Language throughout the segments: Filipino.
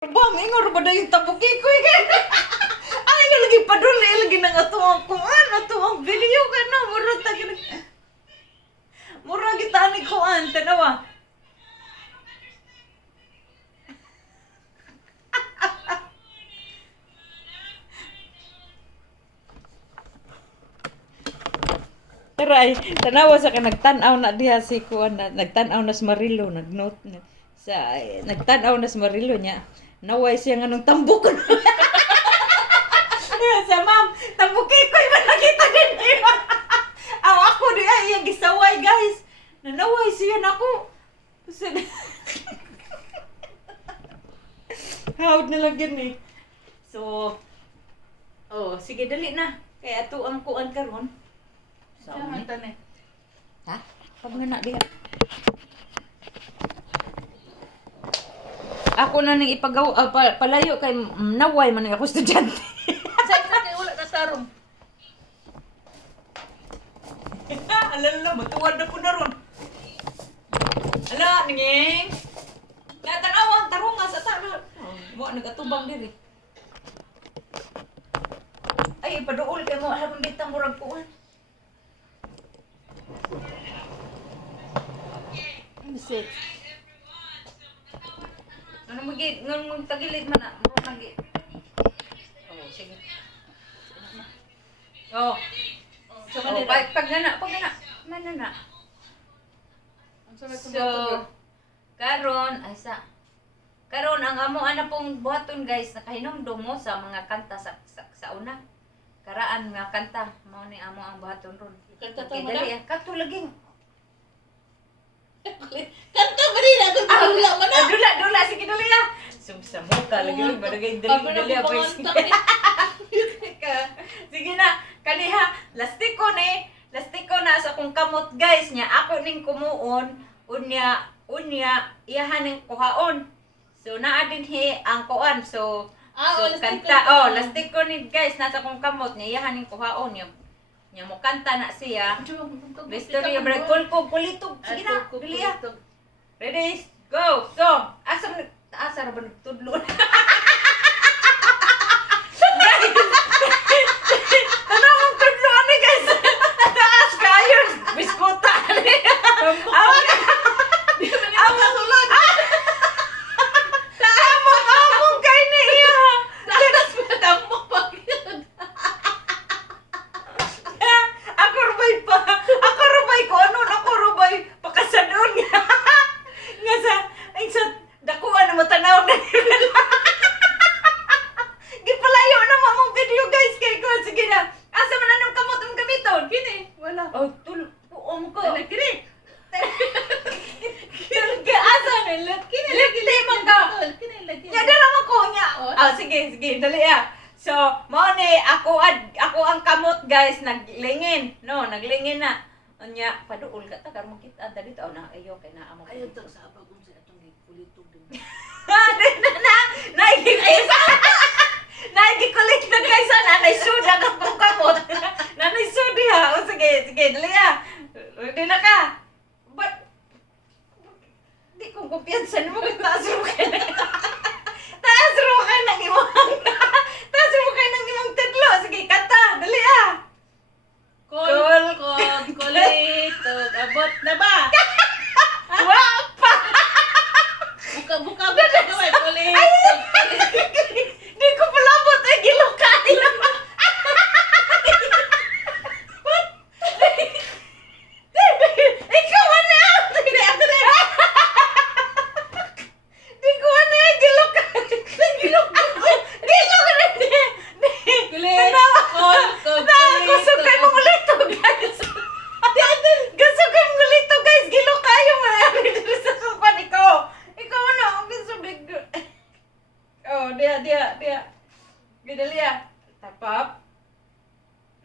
Bam, ingat pada yung tabuki ko ay nga lagi paduli lagi nang atuang kuan atuang video ka na murag ta gina murag kita ni kuan tanawa. Taray, tanawa sa ka nagtan-aw na diha si kuan na nagtan-aw na sa Marilo nag-note na sa nagtan-aw na sa Marilo niya. Naway siya nga nung tambok ko. Sa ma'am, tambuki ko yung nakita din. Aw ako di ay yung gisaway guys. Nanaway siya na ako. Hawd na lang gani. So, oh, sige dali na. Kaya ato ang kuan karon. Saan tanay? Ha? Pag nga na diha. Ako na nang ipagaw palayo kay naway man ako estudyante. Saan kay wala ka tarong? Alala, matuwad na po na ron. Ala, ninging. Natanawan, tarunga sa tara. Mo, nagatubang diri. Ay, ipaduol kay mo. Alam, bitang murag puan. Bisit. Ano nung tagilid man na. Murag lagi. Oh, sige. Oh. So, Oh, pag na. Man na. So, karon karon ang amo ana pong buhaton guys nakahinomdom mo sa mga kanta sa una. Karaan nga kanta mao ni amo ang buhaton ron. Kanta Okay, to dali kato laging. Kanto ba rin ako dula man na? Dula sige dali ah. Sumsa mo ka lagi barangay dali apa Sige na kaniha lastiko na sa kung kamot guys nya ako ning kumuon unya iyahan ning kuhaon. So naa dinhi ang kuan so kanta lastiko ni guys nasa kung kamot niya iyahan ning kuhaon nya mo kanta na siya. Mystery break kulitog sige na dili ah. Ready go so asa ra ba nagtudlo. Tanong tudlo ani guys. Taas kayo biskuta ni. Awan. Awan sulod. Among kay ni iya. Dalas mo damok pa. Ako rubay ko ano ako rubay pakasadon nga sa dakuan na matanaw na gipalayo na mamong video guys kay ko sige na asa man anong kamot ang gamiton Kini, wala. oh tuom ko Wala, kini. kaya asa na Kini lipte man ka Kini lagi. nya dala man ko nya Oh. sige dali ah so mao ni ako ang kamot guys naglingin na nya paduol ka ta karon kita dali ta na ayo kay na amo Ayaw to sa abag kung sa atong kulitog din. Naigikulit na guys sa nanay suda ka kung kamot. Nanay sudi ha. O sige, dali ha. Ready na ka. But, di kong kumpiyansa mo kung taas mo ka na. Taas mo ka ng imong. Taas mo ka ng imong tedlo. Sige, kata. Dali ha. Kulitog. Abot na ba? Wapa! Buka ba siya gawin? Kulitog. Di ko palabot ay gilukay na. Ikaw ano yan? Di ko ano yan gilukay. Gusukay mo ulito guys. Gusukay mo ulito guys. Gilukay mo na. Sa kupan ikaw. Ikaw ano? Gusto big. Oh, dia. Gidali ah. Tapap.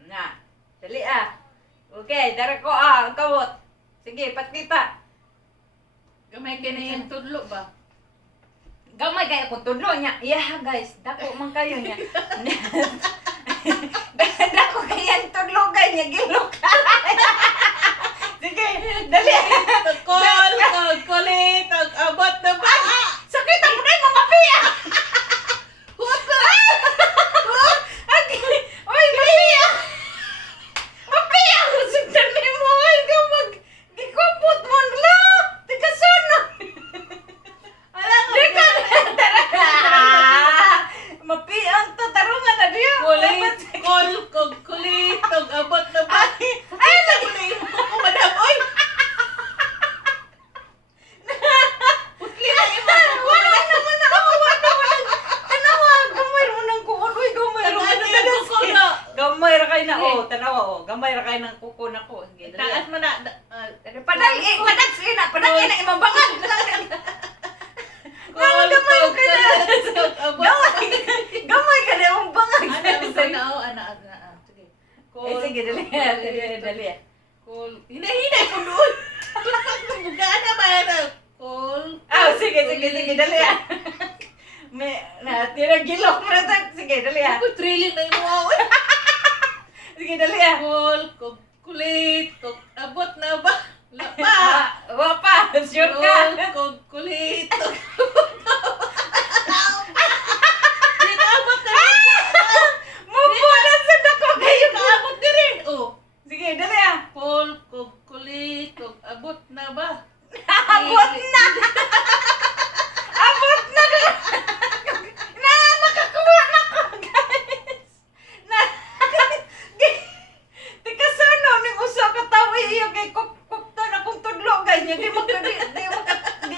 Na. Dali ah. Okay, dara ko ang kawot. Sige, patita. Gamay kini yung tudlo ba? Gamay kayo ko tudlo niya. Yeah, guys. Dako man kayo niya. Dako kayo tudlo kayo niya. Gilukay. Sige, dali. Kulitog. Abot na ba? Sakit ang mga mapiya. oh, tanawa oh. Gamay ra kay ng kuko nako. Sige, dali. Taas mo na. Padali, padali na imong bangag. Kol, gamay tog, ka na. tog, abot. Gamay ka na imong bangag. Ana. Sige. Sige, dali. Kol. Hinay ko doon. Bugana ba na? Kol. Sige, dali. May tinagilok mo na to. Sige, dali Ako thrilling na yung wow. Sige, dali Kol, kulit, abot na ba? Lapa. Wapa, sure ka. Kol, kulit, Dito abot na. Mupunan sa dako kayo. Kaabot na rin. Oh. Sige, dali Kol, kulit, abot na ba? Abot na! Abot na! Nakakuha na ko, guys! Tika sana, ning usa ka tawi iyo kay kukta na kong tudlo, guys. Di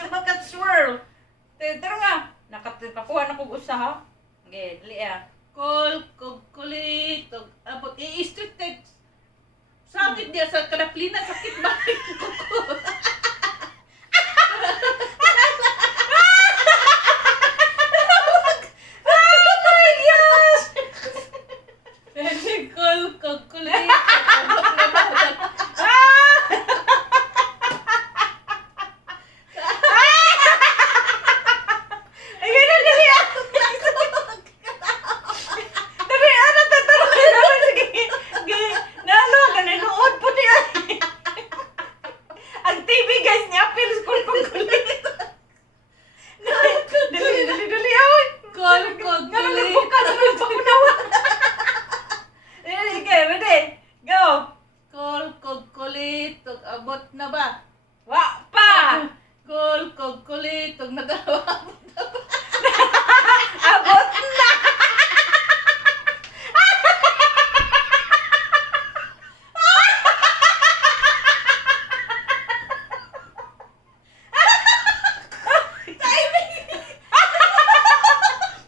maka-swirl. Pero nga, nakakuha na kong usa, ha? Okay, dali Kol, kulit, abot. I-street text. Sakit dia sa kadaplinan, sakit ba? Kol, kulit, abot na ba? Ayun na, dali Dali, ano to? Sige, nalo ka na, nood po niya. Ang TV, guys, niya, feels kung kulit. Dali, away. Kol, Nga lang, kulit. buka naman pa kunawa. Sige, ready? Go. Kol, kulit, abot na ba? Wa pa. Kol, kulit, nagawa. Abot na.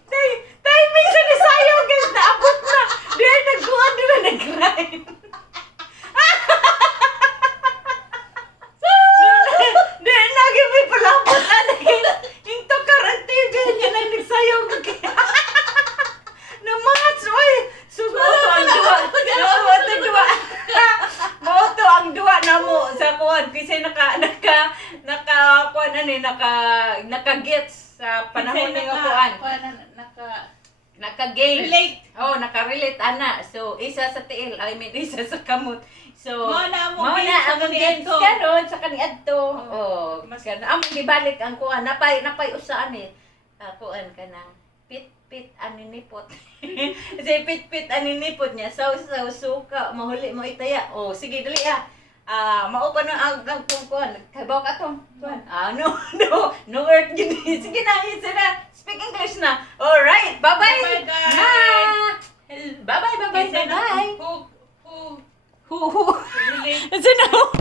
Timing sa nisayo, guys. Naabot na. Di ay nagkuhan, di na nag-grind. Di na, may palabot na. Yung tukaran TV niya na nagsayong. Namangat, oy. Sumoto ang duwa. Sumoto duwa. Moto ang duwa na mo sa kuhan. Kasi naka-gets sa panahon ng kuhan. Naka-game. Relate. Oh, naka-relate ana. So, isa sa tiil, isa sa kamot. So, Mao na mao na ang games kaniadto. karon sa kaniadto. Oh. Oh, mas kan amo gibalik ang kuan napay usaan ni. Kuan kanang pit aninipot. Kasi pit aninipot niya. So suka mahuli mo itaya. Oh, sige dali mao pa na ang kuan. Kabaw ka tong kuan. No earth gini. Sige na, isa na. Speak English na. All right. Bye-bye. Bye-bye, guys. Bye-bye. Kasi Bye-bye. who Who? relate Sino?